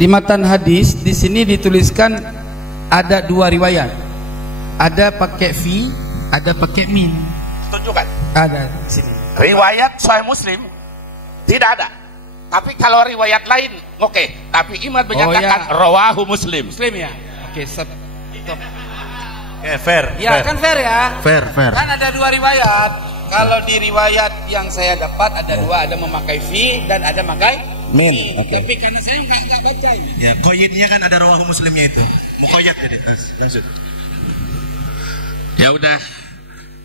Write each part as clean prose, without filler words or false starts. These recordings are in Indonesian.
di matan hadis di sini dituliskan ada dua riwayat. Ada pakai fi, ada pakai min. Tunjukkan. Ada di sini. Riwayat Sahih Muslim tidak ada. Tapi kalau riwayat lain, oke. Tapi Imad menyatakan rawahu Muslim. Muslim ya. Oke, stop. Fair. Ya, kan fair ya. Fair. Kan ada dua riwayat. Kalau di riwayat yang saya dapat ada dua, ada memakai fi dan ada memakai min. Tapi karena saya nggak baca ini. Ya, koyitnya kan ada rawahu Muslimnya itu. Mukoyat jadi. Lanjut. Ya udah.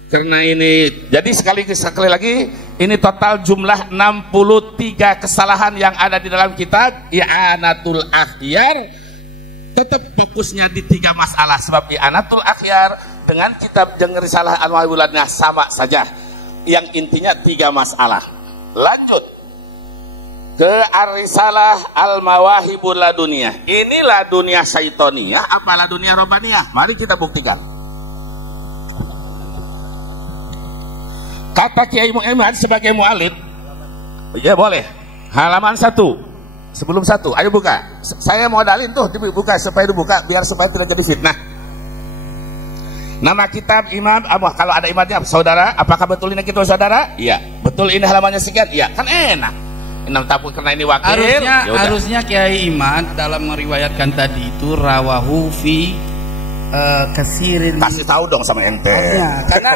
Karena ini jadi sekali lagi ini total jumlah 63 kesalahan yang ada di dalam kitab I'anatul Akhyar. Tetap fokusnya di 3 masalah sebab I'anatul Akhyar dengan kitab Jeung Risalah Al-Mawaibuladnya sama saja. Yang intinya 3 masalah. Lanjut ke Ar-Risalah Al-Mawahibul Laduniyah. Ini laduniyah syaitoniyah apa laduniyah robaniyah? Mari kita buktikan. Kata Kiai Muhammad sebagai mu'alif, ya boleh. Halaman 1. Sebelum 1, ayo buka. Saya modalin tuh dibuka supaya dibuka biar supaya tidak jadi fitnah. Nama kitab Imam kalau ada imamnya saudara, apakah betul ini kita saudara? Iya. Betul ini halamannya sekian? Iya. Kan enak. Tapi karena ini wakil. Harusnya Kiai Imad dalam meriwayatkan tadi itu rawahu fi kasirin. Kasih tahu dong sama ente. Ya, karena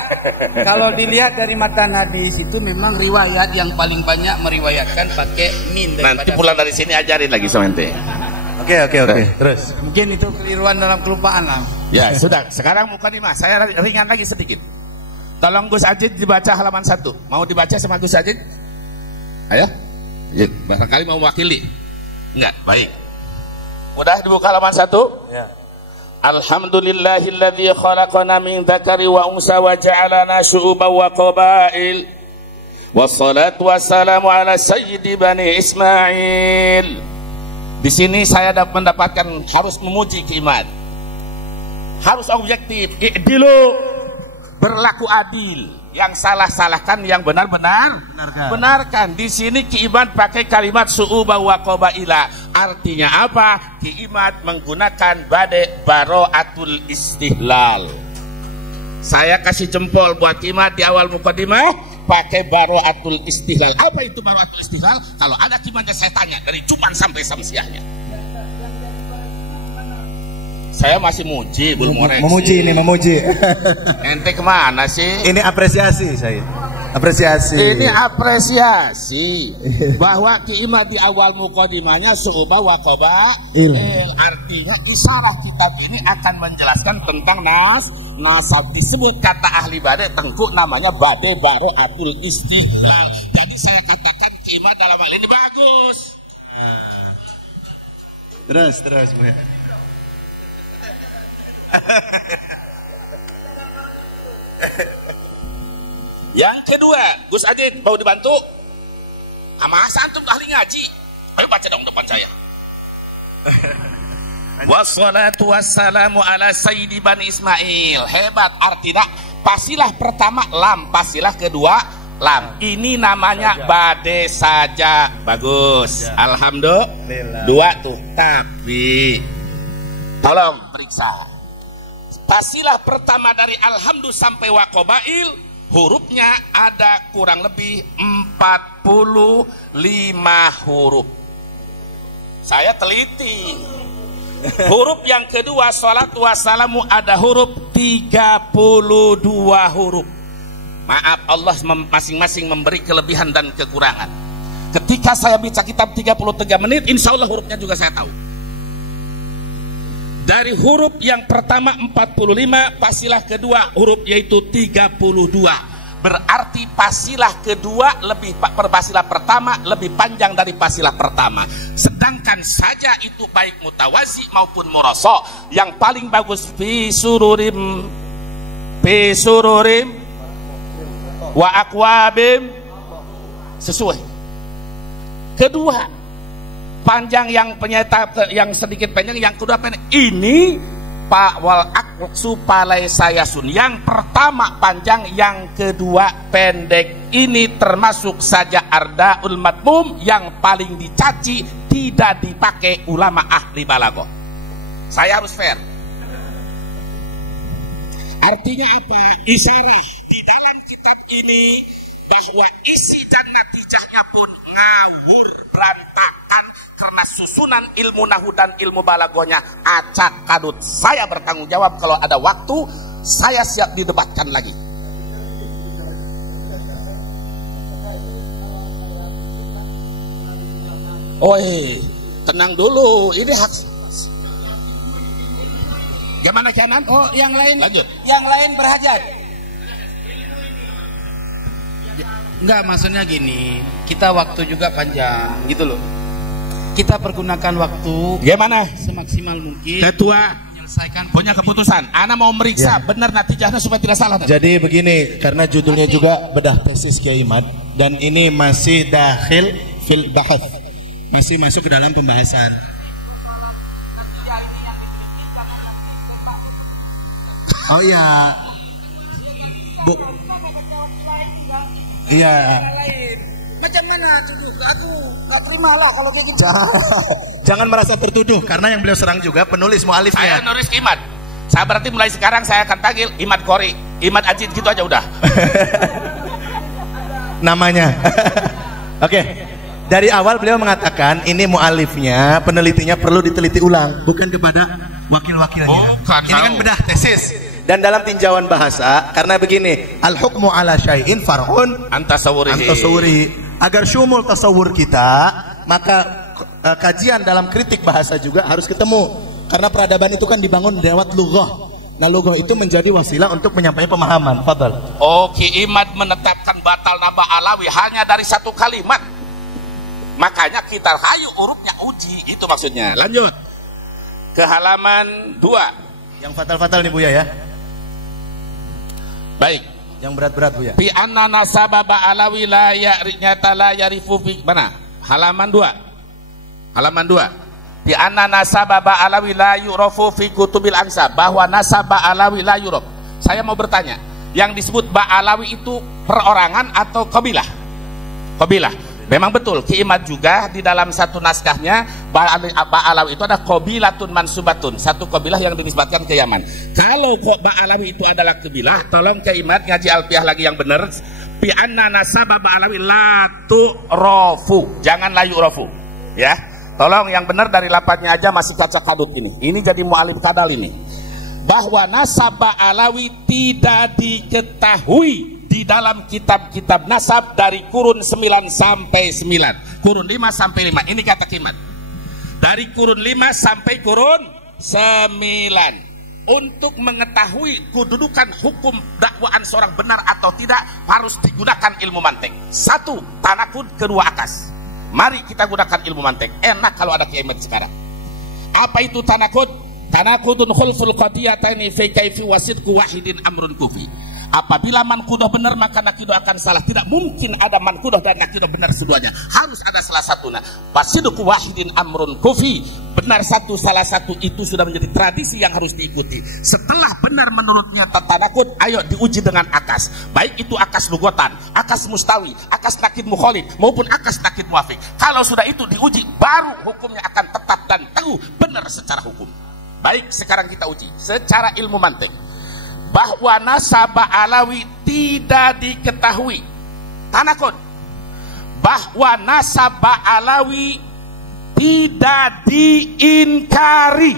kalau dilihat dari matan hadis itu memang riwayat yang paling banyak meriwayatkan pakai min. Nanti pulang dari sini ajarin lagi sama ente. Oke. Terus. Mungkin itu keliruan dalam kelupaan lah. Ya sudah. Sekarang mukadimah. Saya ringan lagi sedikit. Tolong Gus Ajid dibaca halaman 1. Mau dibaca sama Gus Ajid? Ayo. Ya, barangkali mau mewakili. Enggak. Baik. Udah dibuka halaman 1? Ya. Alhamdulillahilladzi khalaqana min dzakari wa unsa wa ja'alana syu'uban wa qabail. Wassalatu wassalamu ala sayyidi bani Ismail. Di sini saya mendapatkan harus memuji Kimat. Harus objektif, i'dilu, berlaku adil. Yang salah-salahkan, yang benar-benar benarkan. Di sini Ki Imad pakai kalimat su'uba wa qabaila. Artinya apa? Ki Imad menggunakan bade baro'atul istihlal. Saya kasih jempol buat Ki Imad di awal mukadimah pakai baro'atul istihlal. Apa itu baro'atul istihlal? Kalau ada Ki Imadnya saya tanya dari Jumat sampai Samsiahnya. Saya masih muji, belum ngoreksi. Memuji. Ente kemana sih? Ini apresiasi saya. Apresiasi. Ini apresiasi bahwa Ki Imad di awal mukadimahnya su'uba wa qabail. Artinya isyarat kitab ini akan menjelaskan tentang nasab. Disebut kata ahli bade tengku namanya bade baro'atul istihlal. Jadi saya katakan Ki Imad dalam hal ini bagus. Terus Bu. Yang kedua, Gus Ajid mau dibantu? Masa antum ahli ngaji? Ayo baca dong depan saya. Wassalatu wassalamu ala sayyidi bani Ismail. Hebat, artinya pasilah pertama lam, pasilah kedua lam. Ini namanya bade saja. Bagus. Alhamdulillah. 2 tuh. Tapi tolong periksa. Pasilah pertama dari alhamdulillah sampai waqabail, hurufnya ada kurang lebih 45 huruf. Saya teliti. Huruf yang kedua sholatu wassalamu ada huruf 32 huruf. Maaf, Allah masing-masing memberi kelebihan dan kekurangan. Ketika saya baca kitab 33 menit, insya Allah hurufnya juga saya tahu. Dari huruf yang pertama 45, pasilah kedua huruf yaitu 32. Berarti pasilah kedua pasilah pertama lebih panjang dari pasilah pertama. Sedangkan saja itu baik mutawazi maupun murasa. Yang paling bagus fi sururim wa akwabim sesuai. Kedua panjang yang penyeta yang sedikit panjang, yang kedua pendek. Ini wal aqsu palaisa yasun. Yang pertama panjang, yang kedua pendek. Ini termasuk saja ardaul madmum yang paling dicaci, tidak dipakai ulama ahli balaghah. Saya harus fair. Artinya apa? Isyarah di dalam kitab ini bahwa isi dan natijahnya pun ngawur, berantakan karena susunan ilmu nahwu dan ilmu balaghahnya acak kadut. Saya bertanggung jawab, kalau ada waktu saya siap didebatkan lagi. Oi, tenang dulu, ini hak. Gimana kanan? Oh, yang lain lanjut. Yang lain berhajat. Enggak, maksudnya gini, kita waktu juga panjang gitu loh. Kita pergunakan waktu Gimana? semaksimal mungkin. Ketua Menyelesaikan punya keputusan. Ana mau meriksa benar natijahnya supaya tidak salah. Jadi begini, karena judulnya juga bedah tesis Kiai Imad, dan ini masih dakhil fil bahath, masih masuk ke dalam pembahasan. Oh iya, Bu. Iya. Macam mana tuduh? Aku gak terima lah kalau kayak gitu. Jangan merasa tertuduh, karena yang beliau serang juga penulis Saya mualifnya. nulis Imad. Saya berarti mulai sekarang saya akan tagih Imad Qori, Imad Ajid gitu aja udah. Namanya. Oke. Dari awal beliau mengatakan ini mualifnya, penelitinya perlu diteliti ulang, bukan kepada wakil-wakilnya. Bukan, ini kan tahu. bedah tesis. Dan dalam tinjauan bahasa, karena begini, al hukmu ala syai'in far'un antasawurihi. Agar syumul tasawur kita, maka kajian dalam kritik bahasa juga harus ketemu. Karena peradaban itu kan dibangun lewat lughah. Nah, lughah itu menjadi wasilah untuk menyampaikan pemahaman. Fadal. Oke, Imad menetapkan batal nambah alawi hanya dari satu kalimat. Makanya kita hayu urupnya uji, itu maksudnya. Lanjut ke halaman 2. Yang fatal-fatal nih Buya ya. Baik. Yang berat-berat Buya. Fi anna nasaba alawi la ya'rinyata la yarifu fi mana? Halaman 2. Halaman 2. Fi anna nasaba alawi la yurafu fi kutubil ansab, bahwa nasaba alawi la yuraf. Saya mau bertanya, yang disebut ba'alawi itu perorangan atau kabilah? Kabilah. Memang betul, Ki Imad juga di dalam satu naskahnya Ba'alawi itu ada qabilatun mansubatun, satu kabilah yang dinisbatkan ke Yaman. Kalau kok Ba'alawi itu adalah kabilah, tolong Ki Imad ngaji alfiah lagi yang benar. Fi anna nasaba Ba'alawi la tu'rafu, jangan la yu'rafu. Ya. Tolong yang benar dari lapatnya aja, masih kaca kadut ini. Ini jadi mu'alif kadal ini. Bahwa nasab Ba'alawi tidak diketahui di dalam kitab-kitab nasab dari kurun 9 sampai 9, kurun 5 sampai 5. Ini kata Kimat. Dari kurun 5 sampai kurun 9. Untuk mengetahui kedudukan hukum dakwaan seorang benar atau tidak, harus digunakan ilmu mantek. 1. Tanakud, kedua akas. Mari kita gunakan ilmu mantek. Enak kalau ada Kimat sekarang. Apa itu tanakud? Tanakudun khulful qadiyataini fi kaifi wasidku wahidin amrun kufi. Apabila mankudah benar maka nakidah akan salah. Tidak mungkin ada mankudah dan nakidah benar seduanya. Harus ada salah satunya. Wasidku wahidin amrun kufi. Benar satu, salah satu itu sudah menjadi tradisi yang harus diikuti. Setelah benar menurutnya tanakud, ayo diuji dengan akas. Baik itu akas lugotan, akas mustawi, akas nakid mukhalif maupun akas nakid muafik. Kalau sudah itu diuji, baru hukumnya akan tetap dan teguh benar secara hukum. Baik, sekarang kita uji secara ilmu mantek bahwa nasab Ba'alawi tidak diketahui. Tanakud. Bahwa nasab Ba'alawi tidak diingkari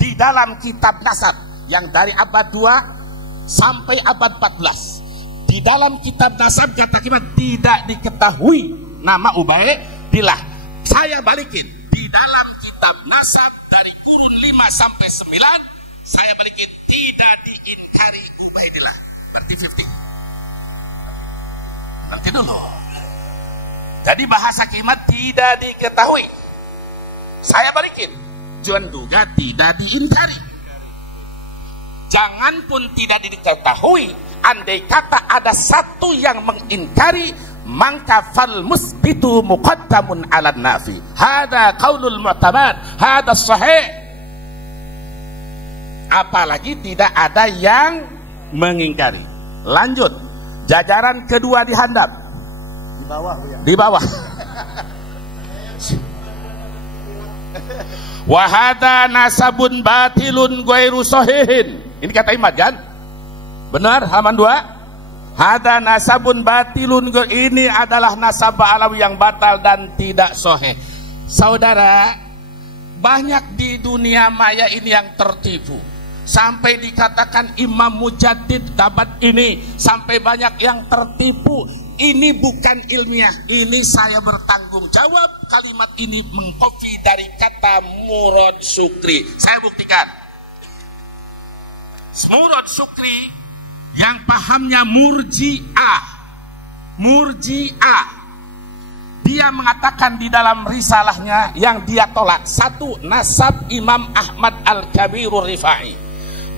di dalam kitab nasab yang dari abad 2 sampai abad 14. Di dalam kitab nasab kata kita tidak diketahui nama Ubaidillah. Saya balikin, di dalam kitab nasab dari kurun 5 sampai 9 saya balikin, tidak diingkari Ubaidillah. Berarti 50. Berarti dulu. Jadi bahasa Kimat tidak diketahui. Saya balikin, Juan juga tidak diingkari. Jangan pun tidak diketahui, andai kata ada satu yang mengingkari, maka fal musbitu muqaddamun 'ala nafi. Hada qaulul mu'tamad, hada sahih. apalagi tidak ada yang mengingkari. Lanjut, jajaran kedua dihandap Di bawah, Bu, ya. di bawah. Wahada nasabun batilun ghairu sahihin. Ini kata Imad kan? Benar, halaman 2. Hada nasabun batilun, ini adalah nasab Ba'alawi yang batal dan tidak sahih. Saudara, banyak di dunia maya ini yang tertipu. Sampai dikatakan Imam Mujaddid dapat ini, sampai banyak yang tertipu. Ini bukan ilmiah, ini saya bertanggung jawab. Kalimat ini mengkopi dari kata Murad Syukri. Saya buktikan. Murad Syukri yang pahamnya Murji'ah, dia mengatakan di dalam risalahnya yang dia tolak: 1. Nasab Imam Ahmad Al-Kabirur Rifai,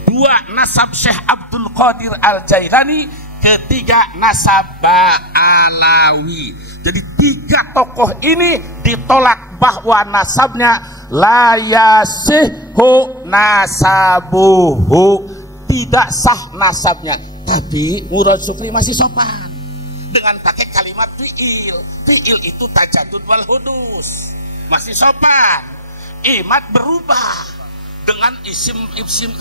2. Nasab Syekh Abdul Qadir Al-Jailani, 3. Nasab Ba'alawi. Jadi 3 tokoh ini ditolak bahwa nasabnya la yasihhu nasabuhu, tidak sah nasabnya. Tapi Murad Syukri masih sopan dengan pakai kalimat fi'il. Fi'il itu tajadud wal hudus, masih sopan. Imad berubah dengan isim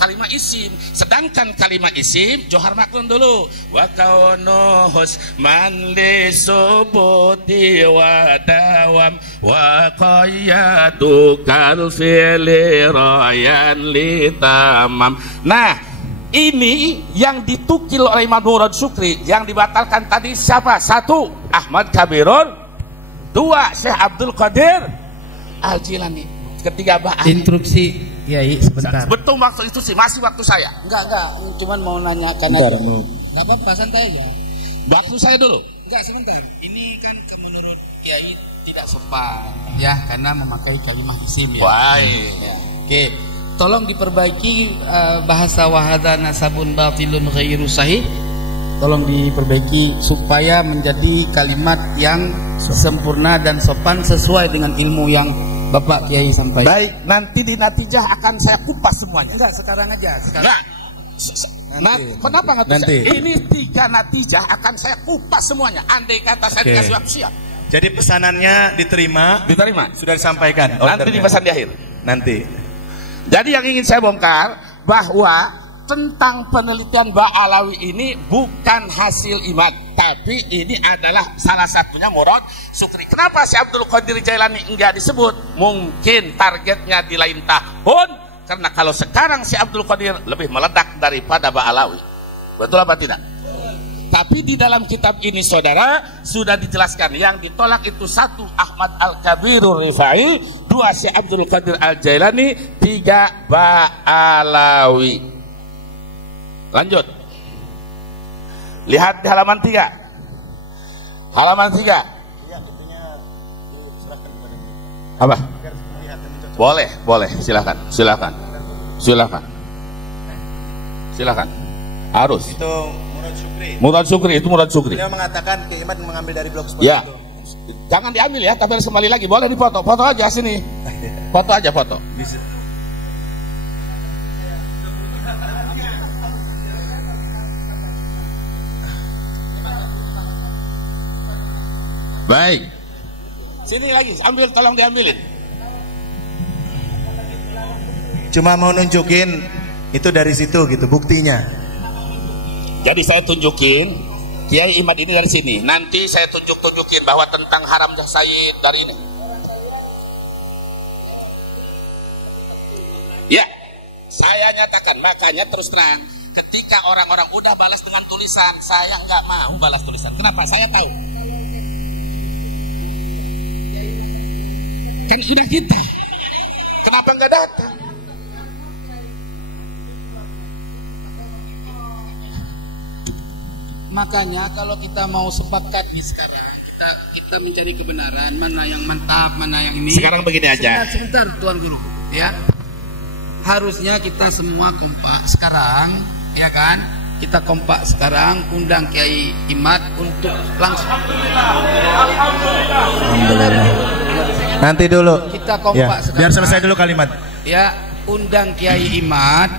kalimat isim, sedangkan kalimat isim johar maklun dulu. Wa kaunuhus man li subuti wa dawam wa qayyadu kal fi'li rayan li tamam. Nah, ini yang ditukil oleh Imam Murad Syukri. Yang dibatalkan tadi siapa? 1. Ahmad Kabirun, 2. Syekh Abdul Qadir Al-Jilani, 3. Instruksi Kiai sebentar. Betul maksud itu sih, masih waktu saya. Enggak, cuman mau nanyakan aja. Enggak apa-apa, santai aja. Waktu saya dulu. Enggak, sebentar. Ini kan menurut Kiai tidak sopan ya, karena memakai kalimat isim ya. Baik. Ya. Oke. Tolong diperbaiki bahasa wahada nasabun batilun ghairu sahih. Tolong diperbaiki supaya menjadi kalimat yang sempurna dan sopan sesuai dengan ilmu yang Bapak Kiai sampaikan. Baik, nanti di natijah akan saya kupas semuanya. Enggak, sekarang aja. Enggak. Kenapa nggak bisa? Nanti. Ini 3 natijah akan saya kupas semuanya. Andai kata saya dikasih waktu, siap. Jadi pesanannya diterima. Sudah disampaikan. Nanti dipesan di akhir. Nanti. Jadi yang ingin saya bongkar bahwa tentang penelitian Ba'alawi ini bukan hasil Imad, tapi ini adalah salah satunya Murad Syukri. Kenapa si Abdul Qadir Jailani enggak disebut? Mungkin targetnya di lain tahun, karena kalau sekarang si Abdul Qadir lebih meledak daripada Ba'alawi. Betul apa tidak? Tapi di dalam kitab ini saudara sudah dijelaskan yang ditolak itu 1. Ahmad Al-Kabirur Rifai, 2. si Abdul Qadir Al-Jailani, 3. Ba'alawi. Lanjut. Lihat di halaman 3. Halaman 3. Apa? Boleh, silakan. Harus. Itu Murad Syukri. Dia mengatakan Kiai Imad mengambil dari blog ya. Jangan diambil ya, tapi harus kembali lagi. Boleh dipoto. Foto aja sini. Foto. Bisa. Baik. Sini lagi, tolong diambilin. Cuma mau nunjukin itu dari situ gitu buktinya. Jadi saya tunjukin Kiai Imad ini dari sini. Nanti saya tunjukin bahwa tentang haram Sayyid dari ini. Ya, saya nyatakan. Makanya terus terang, ketika orang-orang udah balas dengan tulisan, saya nggak mau balas tulisan. Kenapa? Saya tahu. Kan sudah kita. Kenapa nggak datang? Makanya kalau kita mau sepakat nih sekarang, kita mencari kebenaran, mana yang mantap, mana yang ini. Sekarang begini aja. Sebentar Tuan Guru, ya. Harusnya kita semua kompak sekarang, ya kan? Kita kompak sekarang, undang Kiai Imad untuk langsung. Alhamdulillah. Nanti dulu. Kita kompak ya, sekarang. Biar selesai dulu kalimat. Ya, undang Kiai Imad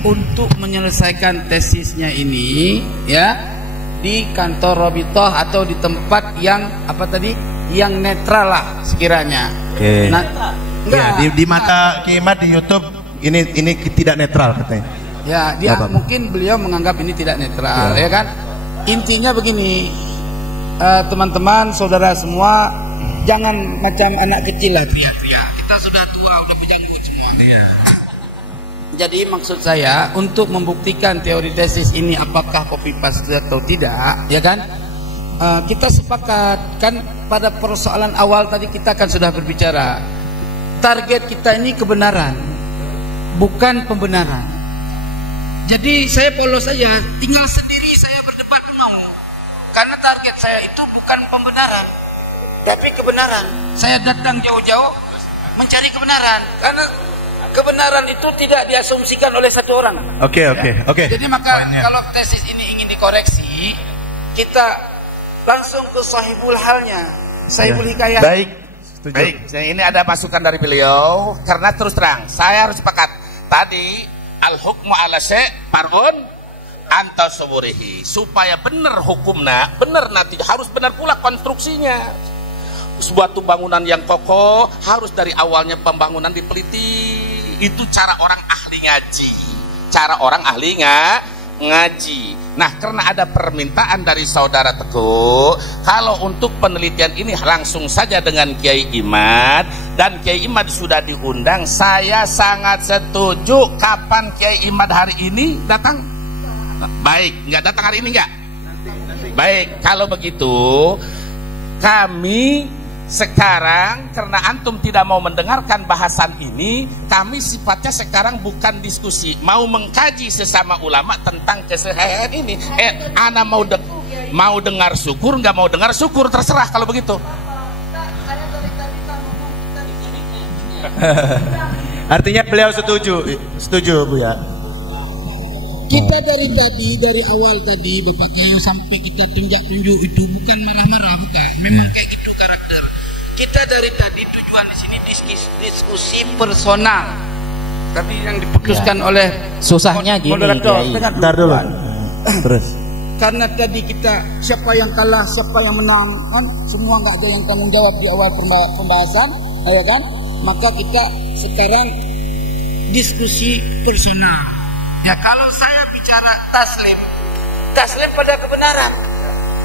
untuk menyelesaikan tesisnya ini ya di kantor Rabithah atau di tempat yang apa tadi, yang netral lah sekiranya. Oke. Ya, di mata Kiai Imad di YouTube ini tidak netral katanya. Ya, dia mungkin beliau menganggap ini tidak netral, ya kan? Intinya begini, teman-teman, saudara semua, jangan macam anak kecil lah teriak-teriak. Kita sudah tua, udah berjanggut semua. Iya. Jadi maksud saya untuk membuktikan teori tesis ini apakah copy paste atau tidak, ya kan? Kita sepakat kan pada persoalan awal tadi kita kan sudah berbicara. Target kita ini kebenaran, bukan pembenaran. Jadi saya polos saja, tinggal sendiri saya berdebat mau. Karena target saya itu bukan pembenaran, tapi kebenaran. Saya datang jauh-jauh mencari kebenaran, karena kebenaran itu tidak diasumsikan oleh satu orang. Oke. Jadi maka kalau tesis ini ingin dikoreksi, kita langsung ke sahibul halnya, sahibul hikayah. Baik. Baik, ini ada masukan dari beliau. Karena terus terang, saya harus sepakat. Tadi al-hukmu ala syai' far'un an tasawwurihi. Supaya benar hukumnya, benar nanti harus benar pula konstruksinya. Suatu bangunan yang kokoh harus dari awalnya pembangunan diteliti. Itu cara orang ahli ngaji. Cara orang ahli ngaji. Nah, karena ada permintaan dari saudara Teguh, kalau untuk penelitian ini langsung saja dengan Kiai Imad, dan Kiai Imad sudah diundang, saya sangat setuju. Kapan Kiai Imad hari ini datang? Baik, nggak datang hari ini nggak? Baik, kalau begitu kami sekarang, karena antum tidak mau mendengarkan bahasan ini, kami sifatnya sekarang bukan diskusi, mau mengkaji sesama ulama tentang keseharian ini. Ana mau dengar syukur, nggak mau dengar syukur, terserah kalau begitu. Artinya beliau setuju Bu ya. Kita dari awal tadi Bapak Kiai sampai kita tunjuk itu bukan marah-marah, bukan. Memang kayak gitu karakter. Kita dari tadi tujuan di sini diskusi personal. Tapi yang diputuskan oleh susahnya gini, moderator. Bentar dulu. Terus. Karena tadi kita siapa yang kalah, siapa yang menang, kan semua nggak ada yang tanggung jawab di awal pembahasan, ya kan? Maka kita sekarang diskusi personal. Ya, kalau saya bicara taslim pada kebenaran,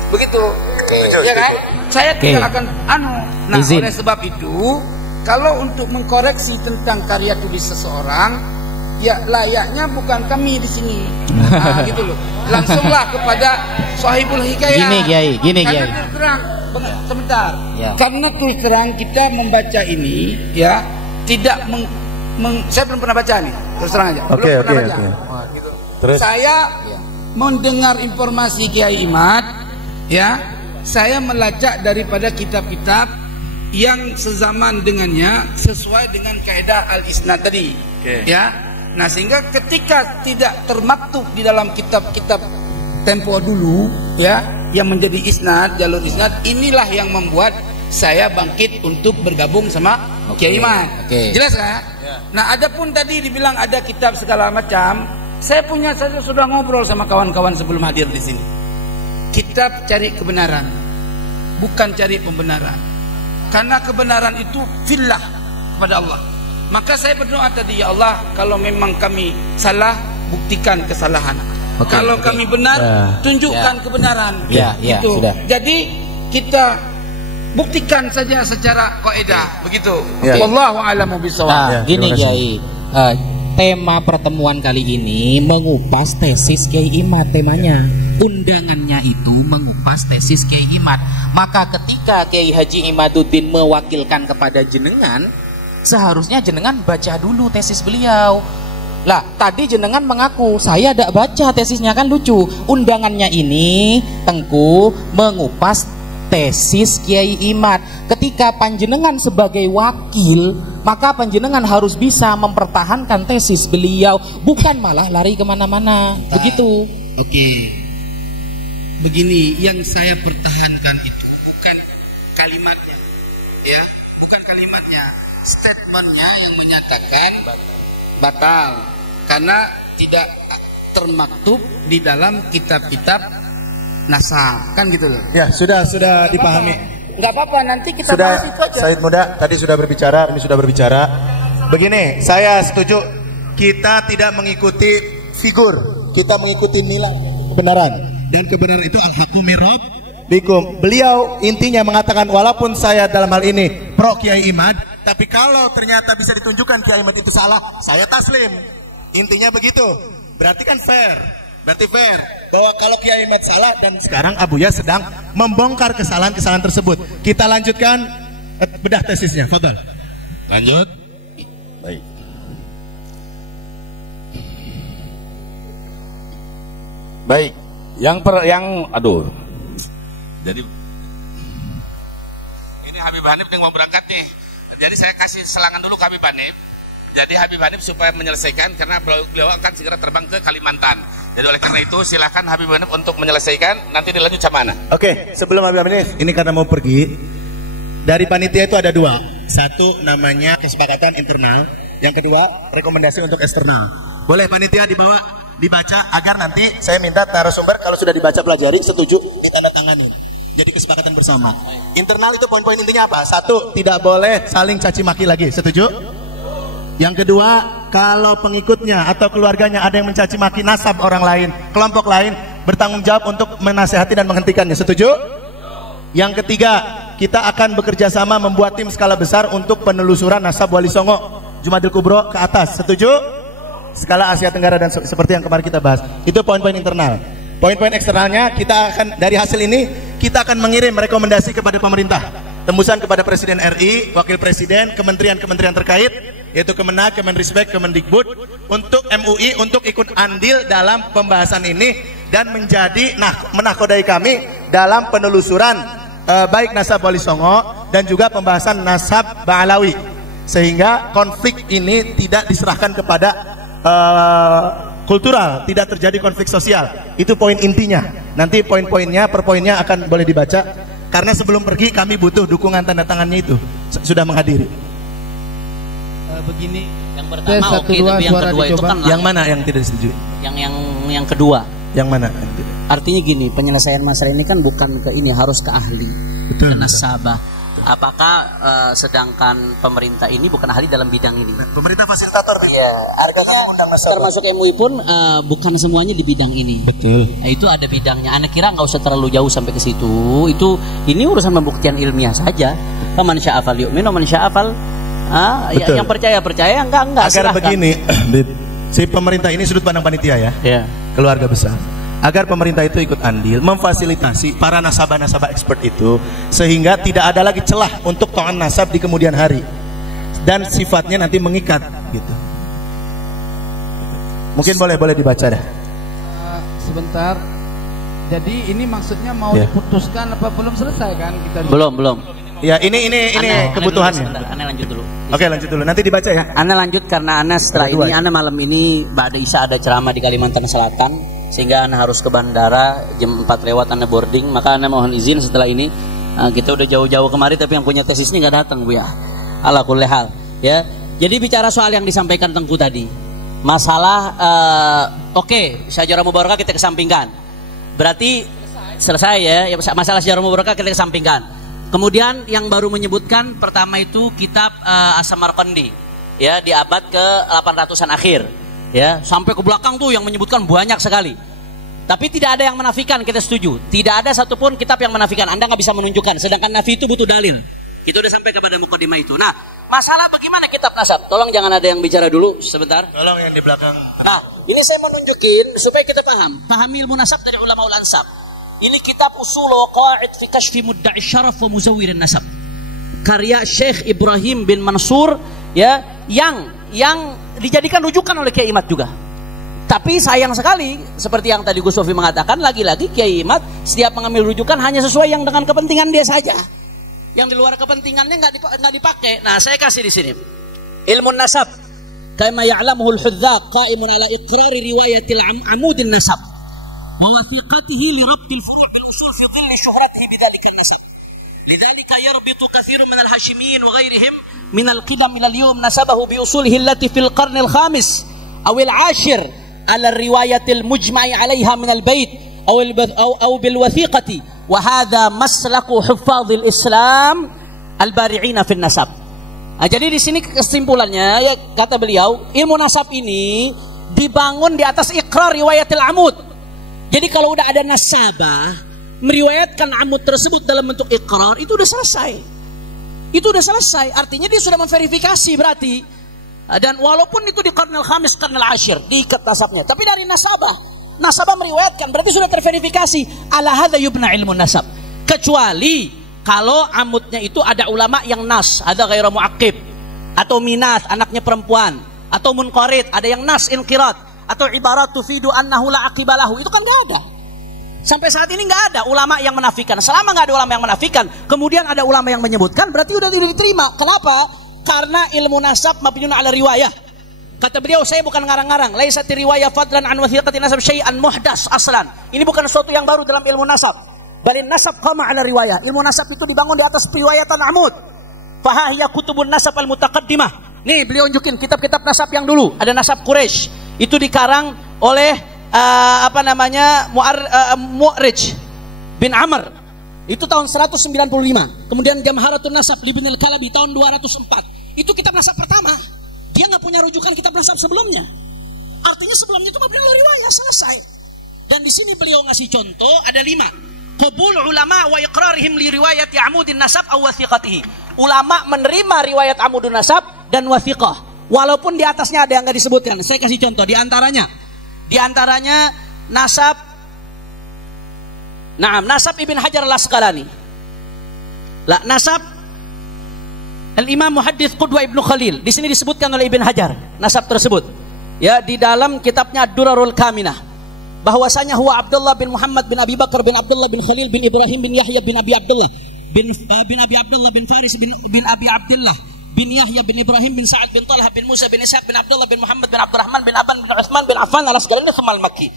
begitu, ya kan? Saya tidak akan Nah, oleh sebab itu, kalau untuk mengkoreksi tentang karya tulis seseorang, ya layaknya bukan kami di sini, gitu loh. Langsunglah kepada sahibul hikayah. Gini Kiai. Karena terus terang, sebentar. Ya. Karena terus terang kita membaca ini, ya tidak saya belum pernah baca nih, terus terang aja. Belum pernah baca. Gitu. Terus? Saya mendengar informasi Kiai Imad, ya, saya melacak daripada kitab-kitab yang sezaman dengannya sesuai dengan kaidah al-isnad tadi, ya. Nah, sehingga ketika tidak termaktub di dalam kitab-kitab tempo dulu, ya, yang menjadi isnad, jalur isnad, inilah yang membuat saya bangkit untuk bergabung sama Kiai Imad. Jelas kan? Nah, adapun tadi dibilang ada kitab segala macam, saya sudah ngobrol sama kawan-kawan sebelum hadir di sini. Kitab cari kebenaran, bukan cari pembenaran. Karena kebenaran itu fillah kepada Allah. Maka saya berdoa tadi, ya Allah, kalau memang kami salah, buktikan kesalahan. Kalau kami benar, tunjukkan kebenaran. Gitu. Sudah. Jadi kita buktikan saja secara kaidah, begitu. Wallahu a'lamu bishawab. Gini Kiai, tema pertemuan kali ini mengupas tesis Kiai Imad. Temanya, undangannya itu mengupas tesis Kiai Imad. Maka ketika Kiai Haji Imaduddin mewakilkan kepada jenengan, seharusnya jenengan baca dulu tesis beliau. Lah, tadi jenengan mengaku saya tidak baca tesisnya, kan lucu. Undangannya ini Tengku mengupas tesis Kiai Imad. Ketika panjenengan sebagai wakil, maka panjenengan harus bisa mempertahankan tesis beliau, bukan malah lari kemana-mana. Begitu. Oke. Begini, yang saya pertahankan itu bukan kalimatnya, ya, bukan kalimatnya, statementnya yang menyatakan batal. Karena tidak termaktub di dalam kitab-kitab nasab, kan gitu loh. Ya, sudah dipahami. Nggak apa-apa, nanti kita Sudah, bahas itu aja. Said Muda tadi sudah berbicara, ini sudah berbicara. Begini, saya setuju kita tidak mengikuti figur, kita mengikuti nilai kebenaran. Dan kebenaran itu al-haqqu min rabbikum. Beliau intinya mengatakan walaupun saya dalam hal ini pro Kiai Imad, tapi kalau ternyata bisa ditunjukkan Kiai Imad itu salah, saya taslim. Intinya begitu. Berarti kan fair. Berarti fair bahwa kalau Kiai Imad salah dan sekarang Abuya sedang membongkar kesalahan-kesalahan tersebut. Kita lanjutkan bedah tesisnya. Fadhal. Lanjut. Baik. Baik. Aduh. Jadi ini Habib Hanif yang mau berangkat nih. Jadi saya kasih selangan dulu ke Habib Hanif. Jadi Habib Hanif supaya menyelesaikan karena beliau akan segera terbang ke Kalimantan. Jadi oleh karena itu silakan Habib Hanif untuk menyelesaikan, nanti dilanjut sama mana? Oke, sebelum Habib Hanif, ini karena mau pergi, dari panitia itu ada dua. Satu namanya kesepakatan internal, yang kedua rekomendasi untuk eksternal. Boleh panitia dibaca agar nanti saya minta narasumber kalau sudah dibaca pelajari, setuju, ditandatangani. Jadi kesepakatan bersama. Internal itu poin-poin intinya apa? Satu, tidak boleh saling caci maki lagi, setuju? Yang kedua, kalau pengikutnya atau keluarganya ada yang mencaci maki nasab orang lain, kelompok lain, bertanggung jawab untuk menasehati dan menghentikannya. Setuju? Yang ketiga, kita akan bekerja sama membuat tim skala besar untuk penelusuran nasab Wali Songo Jumadil Kubro ke atas. Setuju? Skala Asia Tenggara dan seperti yang kemarin kita bahas. Itu poin-poin internal. Poin-poin eksternalnya, kita akan dari hasil ini kita akan mengirim rekomendasi kepada pemerintah, tembusan kepada Presiden RI, Wakil Presiden, kementerian-kementerian terkait, yaitu Kemenak, Kemenristek, Kemendikbud, untuk MUI untuk ikut andil dalam pembahasan ini dan menjadi menakodai kami dalam penelusuran baik nasab Wali Songo dan juga pembahasan nasab Ba'alawi, sehingga konflik ini tidak diserahkan kepada kultural, tidak terjadi konflik sosial. Itu poin intinya. Nanti poin-poinnya per poinnya akan boleh dibaca, karena sebelum pergi kami butuh dukungan tanda tangannya itu sudah menghadiri. Begini, yang pertama oke, tapi yang kedua itu kan yang mana yang tidak disetujui? Yang kedua. Yang mana yang tidak? Artinya gini, penyelesaian masalah ini kan bukan ke ini, harus ke ahli. Betul. Ke nasabah. Apakah sedangkan pemerintah ini bukan ahli dalam bidang ini? Pemerintah fasilitator. Ya, termasuk MUI pun bukan semuanya di bidang ini. Betul. Nah, itu ada bidangnya. Anak kira nggak usah terlalu jauh sampai ke situ. Ini urusan pembuktian ilmiah saja. Man sya'afal yu'min, man sya'afal yang percaya enggak agar silahkan. Begini, si pemerintah ini sudut pandang panitia ya, keluarga besar, agar pemerintah itu ikut andil memfasilitasi para nasabah-nasabah expert itu, sehingga tidak ada lagi celah untuk to'an nasab di kemudian hari dan sifatnya nanti mengikat gitu. Mungkin boleh dibaca dah. Sebentar. Jadi ini maksudnya mau diputuskan apa belum selesai kan kita? Belum. Ya, ini kebutuhannya. Ane lanjut dulu. Oke, lanjut dulu. Nanti dibaca ya. Ane lanjut karena Ane setelah ini, Ane malam ini Ba'da Isya ada ceramah di Kalimantan Selatan, sehingga Ane harus ke bandara jam 4 lewat, Ane boarding. Maka Ane mohon izin setelah ini. Kita udah jauh-jauh kemari, tapi yang punya tesisnya nggak datang, Bu ya. Ala kulli hal. Ya. Jadi bicara soal yang disampaikan Tengku tadi, masalah Syajarah Mubarakah kita kesampingkan. Berarti selesai ya. Masalah Syajarah Mubarakah kita kesampingkan. Kemudian yang baru menyebutkan pertama itu kitab As-Samarqandi ya, di abad ke-800-an akhir ya, sampai ke belakang tuh yang menyebutkan banyak sekali. Tapi tidak ada yang menafikan, kita setuju. Tidak ada satupun kitab yang menafikan. Anda nggak bisa menunjukkan, sedangkan nafi itu butuh dalil. Itu udah sampai kepada mukadimah itu. Nah, masalah bagaimana kitab nasab? Tolong jangan ada yang bicara dulu sebentar. Tolong yang di belakang. Nah, ini saya mau nunjukin supaya kita pahami ilmu nasab dari ulama ul-ansab. Ini kitab Usul wa Qawaid fi Kashfi Mudda'i Syaraf wa Muzawwir an-Nasab, karya Syekh Ibrahim bin Mansur ya, yang dijadikan rujukan oleh Kiai Imad juga. Tapi sayang sekali seperti yang tadi Gus Sofi mengatakan, lagi-lagi Kiai Imad setiap mengambil rujukan hanya sesuai yang dengan kepentingan dia saja. Yang di luar kepentingannya enggak dipakai. Nah, saya kasih di sini. Ilmu nasab kama ya'lamuhu al-hudzaq qa'imun ala iqrari riwayatil amudin nasab ووثيقته لربط الفروع بالأصول في ظل شهرته بذلك النسب. لذلك يربط كثير من الهاشميين وغيرهم من القدم إلى اليوم نسبه بأصوله التي في القرن الخامس أو العاشر ala riwayatil mujma'i 'alaiha min al-bait aw bil wathiqati wa hadha maslaku huffazil Islam al-bari'ina fin nasab. Nah, jadi di sini kesimpulannya ya, kata beliau, ilmu nasab ini dibangun di atas iqrar riwayatil amud. Jadi kalau udah ada nasabah meriwayatkan amud tersebut dalam bentuk iqrar, itu udah selesai. Itu udah selesai. Artinya dia sudah memverifikasi berarti. Dan walaupun itu di qarnil khamis, qarnil ashir, diikat nasabnya. Tapi dari nasabah meriwayatkan, berarti sudah terverifikasi. Ala hadza yubna ilmu nasab. Kecuali kalau amudnya itu ada ulama yang nas, ada ghairu mu'aqib, atau minas, anaknya perempuan, atau munqarid, ada yang nas inqirat, atau ibarat tufidu annahu la aqibalahu. Itu kan enggak ada. Sampai saat ini nggak ada ulama yang menafikan. Selama nggak ada ulama yang menafikan, kemudian ada ulama yang menyebutkan, berarti udah tidak diterima. Kenapa? Karena ilmu nasab mabniun ala riwayah. Kata beliau, saya bukan ngarang-ngarang. Laisat riwayah fadlan an wathiqati nasab syai'an muhdas aslan. Ini bukan sesuatu yang baru dalam ilmu nasab. Balin nasab qama ala riwayah. Ilmu nasab itu dibangun di atas riwayatan amud. Fa hiya kutubun nasab al mutaqaddimah. Nih beliau unjukin kitab-kitab nasab yang dulu. Ada nasab Quraisy. Itu dikarang oleh Mu'rij bin Amr, itu tahun 195. Kemudian Jamharatun Nasab Ibn al-Kalabi tahun 204. Itu kitab nasab pertama. Dia nggak punya rujukan kitab nasab sebelumnya. Artinya sebelumnya itu mabni ala riwayah, selesai. Dan di sini beliau ngasih contoh ada 5. Qabul ulama wa iqrarihim li riwayat amudin nasab aw wathiqatihi. Ulama menerima riwayat amudun nasab dan wathiqah, walaupun di atasnya ada yang nggak disebutkan. Saya kasih contoh di antaranya nasab Ibn Hajar al-Asqalani. Nasab Al-Imam Muhaddits Qudwah Ibnu Khalil. Di sini disebutkan oleh Ibn Hajar nasab tersebut. Ya, di dalam kitabnya Ad-Durarul Kaminah, bahwasanya huwa Abdullah bin Muhammad bin Abi Bakar bin Abdullah bin Khalil bin Ibrahim bin Yahya bin Abi Abdullah bin Abi Abdullah bin Faris bin Abi Abdullah bin Yahya bin Ibrahim bin Sa'ad bin Talha bin Musa bin Ishaq bin Abdullah bin Muhammad bin Abdurrahman bin Aban bin Utsman bin Affan al-Asqalani Tsumal Makki.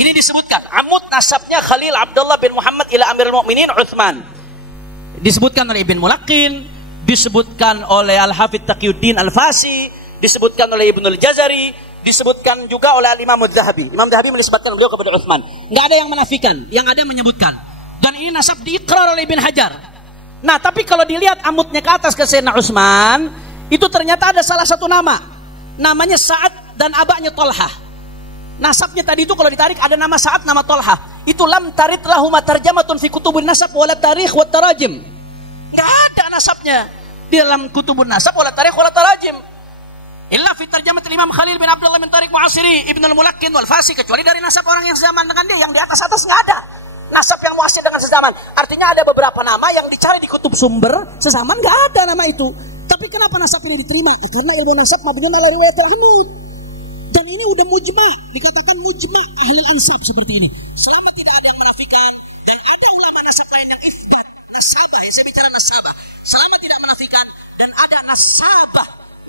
Ini disebutkan amud nasabnya Khalil Abdullah bin Muhammad ila Amirul Mukminin Utsman. Disebutkan oleh Ibn Mulaqin, disebutkan oleh Al-Hafidz Taqiyuddin Al-Fasi, disebutkan oleh Ibnul Jazari, disebutkan juga oleh Al-Imam Adz-Dzahabi. Imam Dzahabi menisbatkan beliau kepada Utsman. Enggak ada yang menafikan, yang ada menyebutkan. Dan ini nasab diikrar oleh Ibn Hajar. Nah, tapi kalau dilihat amudnya ke atas ke Sayyidina Utsman, itu ternyata ada salah satu nama. Namanya Sa'ad dan abaknya Talha. Nasabnya tadi itu kalau ditarik ada nama Sa'ad, nama Talha. Itu lam tarid lahuma tarjamatun fi kutubun nasab wala tarikh wa tarajim. Enggak ada nasabnya di dalam kutubun nasab wala tarikh wala tarajim. Illa fi tarjamat Imam Khalil bin Abdullah bin Tariq Mu'asiri Ibnul Mulaqin wal Fasi, kecuali dari nasab orang yang sezaman dengan dia, yang di atas enggak ada. Nasab yang muasir dengan sezaman. Artinya ada beberapa nama yang dicari di kutub sumber sezaman, nggak ada nama itu. Tapi kenapa nasab ini diterima? Karena ilmu nasab mabniun ala riwayat al-amud. Dan ini udah mujma', dikatakan mujma' ahli ansab seperti ini. Selama tidak ada yang menafikan, dan ada ulama nasab lain yang ifdat, nasabah, saya bicara nasabah. Selama tidak menafikan dan ada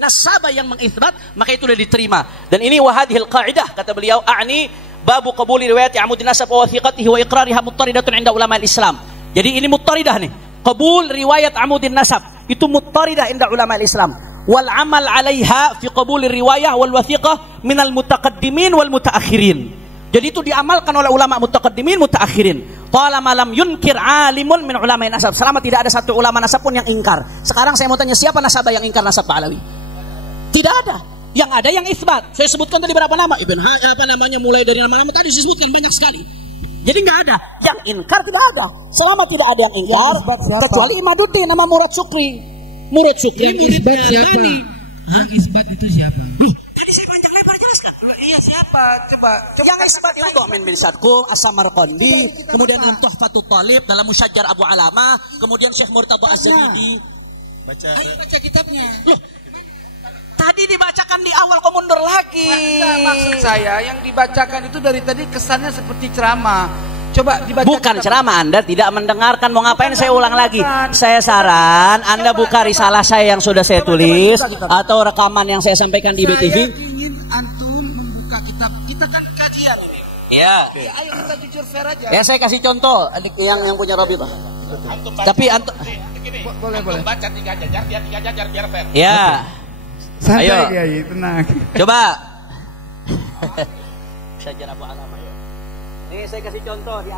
nasabah yang mengithbat, maka itu sudah diterima. Dan ini wahadihil qa'idah, kata beliau, a'ni babu qabuli riwayat amudin nasab wa wathiqatihi wa iqrariha muttaridatun 'inda ulama al-Islam. Jadi ini muttaridah nih. Qabul riwayat amudin nasab itu muttaridah 'inda ulama al-Islam. Wal 'amal 'alaiha fi qabul riwayah wal wathiqah minal mutaqaddimin wal mutaakhirin. Jadi itu diamalkan oleh ulama mutaqaddimin, mutaakhirin. Qala ma lam yunkir 'alimun min ulama nasab. Selama tidak ada satu ulama nasab pun yang ingkar. Sekarang saya mau tanya, siapa nasabah yang ingkar nasab Pak Alawi? Tidak ada. Yang ada yang isbat. Saya sebutkan tadi berapa nama? Mulai dari nama-nama tadi disebutkan banyak sekali. Jadi nggak ada. Yang inkar tidak ada. Selama tidak ada yang inkar, kecuali Imaduddin nama Murad Sukri. Murad Sukri isbat siapa? Isbat itu siapa? Jadi saya banyak lebar jelaskan. Iya siapa? Coba. Yang isbat itu Min bin Sadqum, As-Samarqandi, kemudian dalam Tuhfatut Talib, dalam Musyajjar Abu Alamah, kemudian Syekh Murtadha Az-Zabidi. Baca kitabnya. Loh, tadi dibacakan di awal, kok mundur lagi? Maksud saya yang dibacakan itu dari tadi kesannya seperti ceramah. Coba dibaca. Bukan ceramah, Anda tidak mendengarkan. Mau ngapain saya ulang lagi? Saya saran Anda buka risalah saya yang sudah saya tulis atau rekaman yang saya sampaikan di BTV. Ingin antum buka kitab. Kita kan kajian ini. Ya. Ayo kita jujur fair aja. Ya saya kasih contoh yang punya Robi, Pak. Tapi antum boleh. Baca 3 jajar, biar 3 jajar biar fair. Ya. Santai, ayo Kiai, tenang. Coba. syajar Abu Alamah. Ini saya kasih contoh di